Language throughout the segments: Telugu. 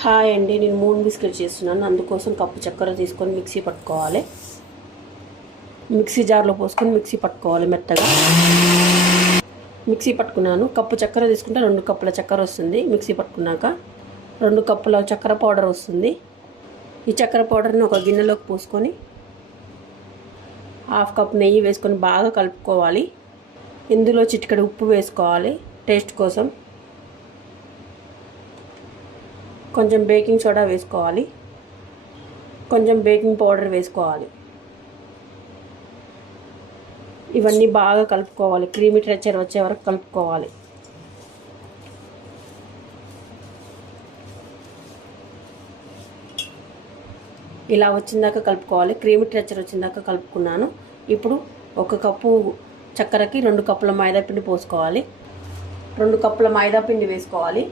హాయ్ అండి నేను మూన్ బిస్కెట్ చేస్తున్నాను. అందుకోసం కప్పు చక్కెర తీసుకొని మిక్సీ పట్టుకోవాలి. మిక్సీ జార్లో పోసుకొని మిక్సీ పట్టుకోవాలి మెత్తగా. మిక్సీ పట్టుకున్నాను. కప్పు చక్కెర తీసుకుంటే రెండు కప్పుల చక్కెర వస్తుంది. మిక్సీ పట్టుకున్నాక రెండు కప్పుల చక్కెర పౌడర్ వస్తుంది. ఈ చక్కెర పౌడర్ని ఒక గిన్నెలోకి పోసుకొని హాఫ్ కప్ నెయ్యి వేసుకొని బాగా కలుపుకోవాలి. ఇందులో చిటికడి ఉప్పు వేసుకోవాలి. టేస్ట్ కోసం కొంచెం బేకింగ్ సోడా వేసుకోవాలి. కొంచెం బేకింగ్ పౌడర్ వేసుకోవాలి. ఇవన్నీ బాగా కలుపుకోవాలి. క్రీమీ టెక్చర్ వచ్చే వరకు కలుపుకోవాలి. ఇలా వచ్చిందాక కలుపుకోవాలి. క్రీమీ టెక్చర్ వచ్చిందాక కలుపుకున్నాను. ఇప్పుడు ఒక కప్పు చక్కెరకి రెండు కప్పుల మైదా పిండి పోసుకోవాలి. రెండు కప్పుల మైదా పిండి వేసుకోవాలి.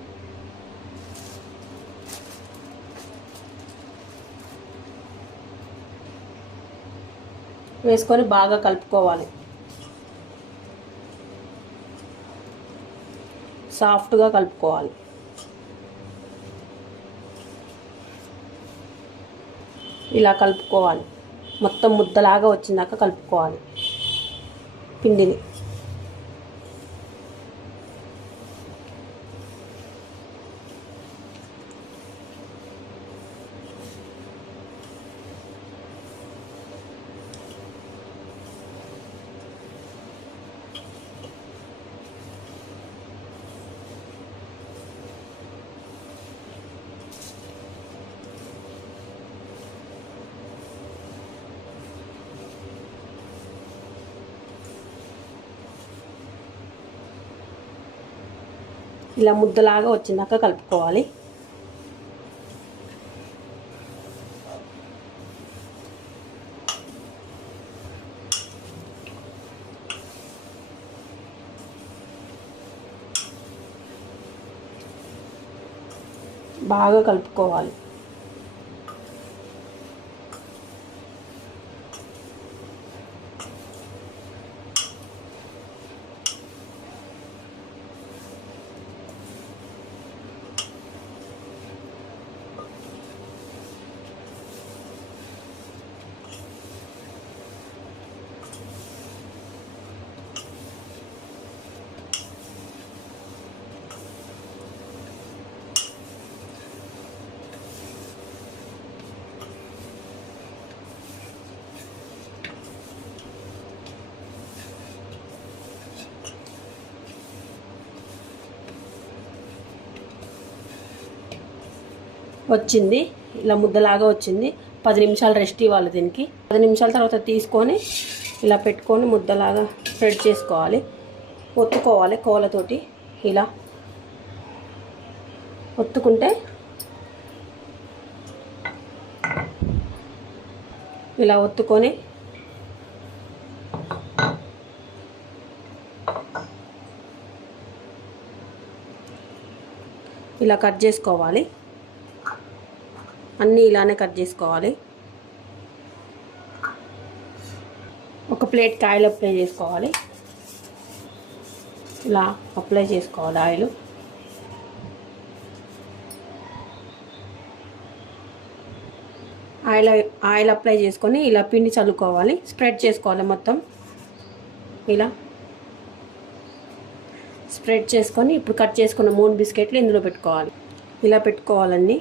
వేసుకొని బాగా కలుపుకోవాలి. సాఫ్ట్గా కలుపుకోవాలి. ఇలా కలుపుకోవాలి. మొత్తం ముద్దలాగా వచ్చిందాక కలుపుకోవాలి. పిండిని. ఇలా ముద్దలాగా వచ్చిందాక కలుపుకోవాలి. బాగా కలుపుకోవాలి. వచ్చింది. ఇలా ముద్దలాగా వచ్చింది. పది నిమిషాలు రెస్ట్ ఇవ్వాలి దీనికి. పది నిమిషాల తర్వాత తీసుకొని ఇలా పెట్టుకొని ముద్దలాగా స్ప్రెడ్ చేసుకోవాలి. ఒత్తుకోవాలి కోలతోటి. ఇలా ఒత్తుకుంటే ఇలా ఒత్తుకొని ఇలా కట్ చేసుకోవాలి. అన్నీ ఇలానే కట్ చేసుకోవాలి. ఒక ప్లేట్ కాయలు అప్లై చేసుకోవాలి. ఇలా అప్లై చేసుకోవాలి ఆయిల్. ఆయిల్ ఆయిల్ అప్లై చేసుకొని ఇలా పిండి చల్లుకోవాలి. స్ప్రెడ్ చేసుకోవాలి మొత్తం. ఇలా స్ప్రెడ్ చేసుకొని ఇప్పుడు కట్ చేసుకున్న మూడు బిస్కెట్లు ఇందులో పెట్టుకోవాలి. ఇలా పెట్టుకోవాలండి.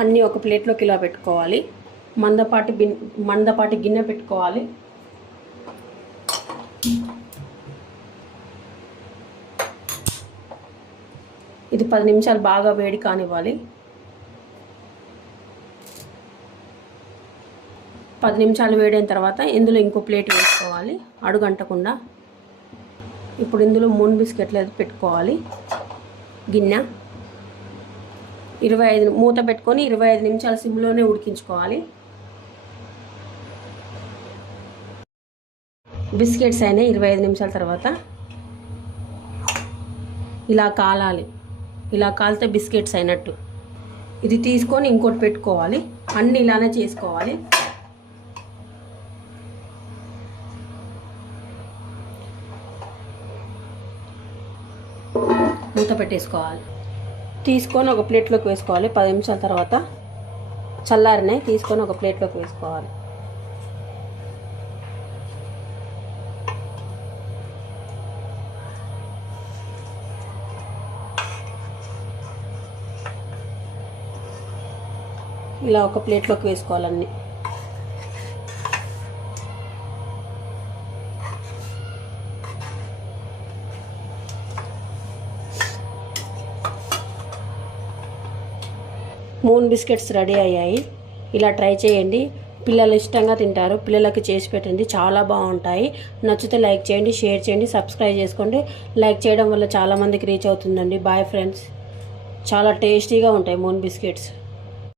అన్నీ ఒక ప్లేట్లోకి ఇలా పెట్టుకోవాలి. మందపాటి బిన్ మందపాటి గిన్నె పెట్టుకోవాలి. ఇది పది నిమిషాలు బాగా వేడి కానివ్వాలి. పది నిమిషాలు వేడైన తర్వాత ఇందులో ఇంకో ప్లేట్ వేసుకోవాలి. అడుగంటకుండా. ఇప్పుడు ఇందులో మూన్ బిస్కెట్లు అది పెట్టుకోవాలి. గిన్నె. ఇరవై ఐదు మూత పెట్టుకొని ఇరవై ఐదు నిమిషాలు సిమ్లోనే ఉడికించుకోవాలి. బిస్కెట్స్ అయినాయి ఇరవై ఐదు నిమిషాల తర్వాత ఇలా కాలాలి. ఇలా కాలితే బిస్కెట్స్ అయినట్టు. ఇది తీసుకొని ఇంకోటి పెట్టుకోవాలి. అన్నీ ఇలానే చేసుకోవాలి. మూత పెట్టేసుకోవాలి. తీసుకొని ఒక ప్లేట్లోకి వేసుకోవాలి. పది నిమిషాల తర్వాత చల్లారినాయి తీసుకొని ఒక ప్లేట్లోకి వేసుకోవాలి. ఇలా ఒక ప్లేట్లోకి వేసుకోవాలన్నీ మూన్ బిస్కెట్స్ రెడీ అయ్యాయి. ఇలా ట్రై చేయండి. పిల్లలు ఇష్టంగా తింటారు. పిల్లలకి చేసి పెట్టండి. చాలా బాగుంటాయి. నచ్చితే లైక్ చేయండి షేర్ చేయండి సబ్స్క్రైబ్ చేసుకోండి. లైక్ చేయడం వల్ల చాలామందికి రీచ్ అవుతుందండి. Bye friends. చాలా టేస్టీగా ఉంటాయి మూన్ బిస్కెట్స్.